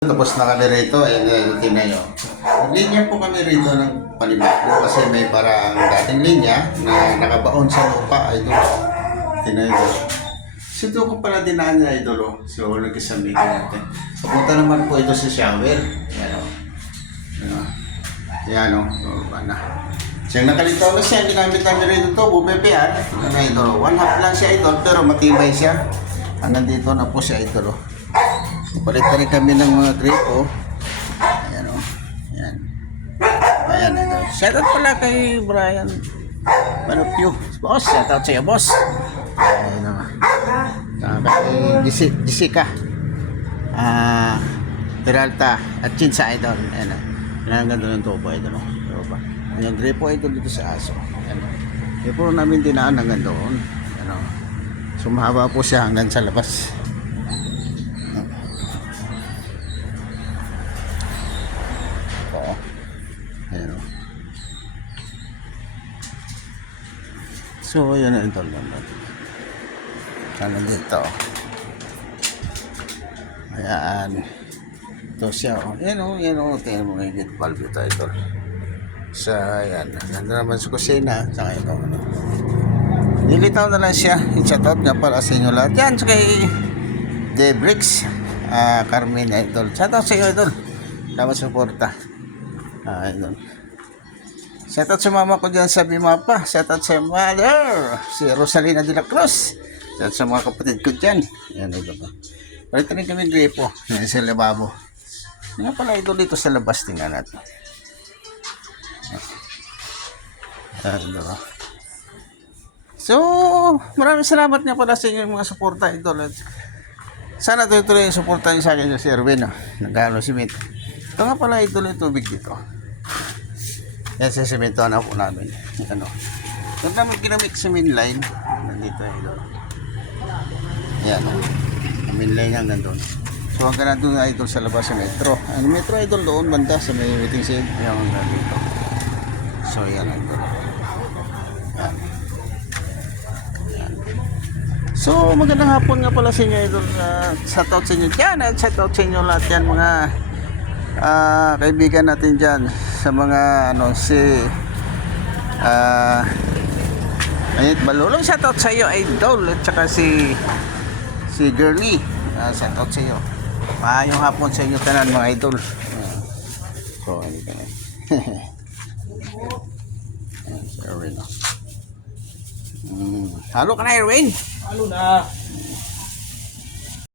Tapos na kami rito, ayan na tingnan nyo. Linya po kami rito ng panibagbo kasi may parang dating linya na nakabaon sa lupa, idol. Tingnan nyo. So doon ko pala dinaan niya, idol. So nagkasambigan natin. Papunta naman po ito sa shower. Ayan o. Ayan o. Ayan o. Siyang nakalitaw na siya, ginamit namin rito ito, bupepean. Ano idol, 1/2 lang siya, idol, pero matibay siya. Hanggang dito na po siya, idol. Palit na rin kami ng mga gripo. Ayan o. Ayan. Ayan, idol. Shoutout pala kay Brian Manupyo. Boss, shoutout sa'yo, boss. Ayan o. Kay Jessica. Peralta at Chinsa, idol. Ayan o. Ayan, ganda ng tubo, idol. Tubo. Yung gripo, idol, dito sa aso. Ayan o. Yung po namin dinaan hanggang doon. Ayan o. Sumahaba po siya hanggang sa labas. Ayan o. So, ayan na ito naman. Sana dito. Ayan. Ito siya o. Ayan o. Ayan o. Tingnan mo yung gate valve ito, ito. So, ayan. Nandun naman sa kusina. Saka ito. Ano. Nilitaw na lang siya. I-shoutout nga para sa inyo lahat. Yan. So, kay Debrix. Carmen, idol. Shoutout sa iyo, idol. Dapat suporta. Idol. Shoutout sa mama ko dyan sa Bimapa. Shoutout sa mother, si Rosalina de la Cruz. Shoutout sa mga kapatid ko dyan. Yan, idol. Palit rin kami gripo. Yan sa lababo. Yan pala, idol, dito sa labas. Tingnan natin. Idol. So, maraming salamat nga pala sa inyong mga suporta, idol. Sana tuloy yung suporta niyo sa akin si Erwin. Nag-alo simit. Ito nga pala, idol, yung tubig dito. Yan sa semento na po namin. Ano. Doon namin ginamit sa main line. Nandito idol. Yan o. Main line hanggang doon. So hanggang na doon idol sa labas sa metro. Ang metro idol doon banda sa may meeting shed. Yan hanggang dito. So yan idol. Yan. Yan. So magandang hapon nga pala sa inyo idol. Shoutout sa inyo dyan. At shoutout sa inyo lahat yan mga kaibigan natin dyan sa mga ano si Ayit Balulong, shoutout sa iyo idol, at saka si Girly, shoutout sa iyo. Maayong hapon sa inyo tanan mga idol. So ano ka na Erwin. Halo ka na, Erwin? Halo na.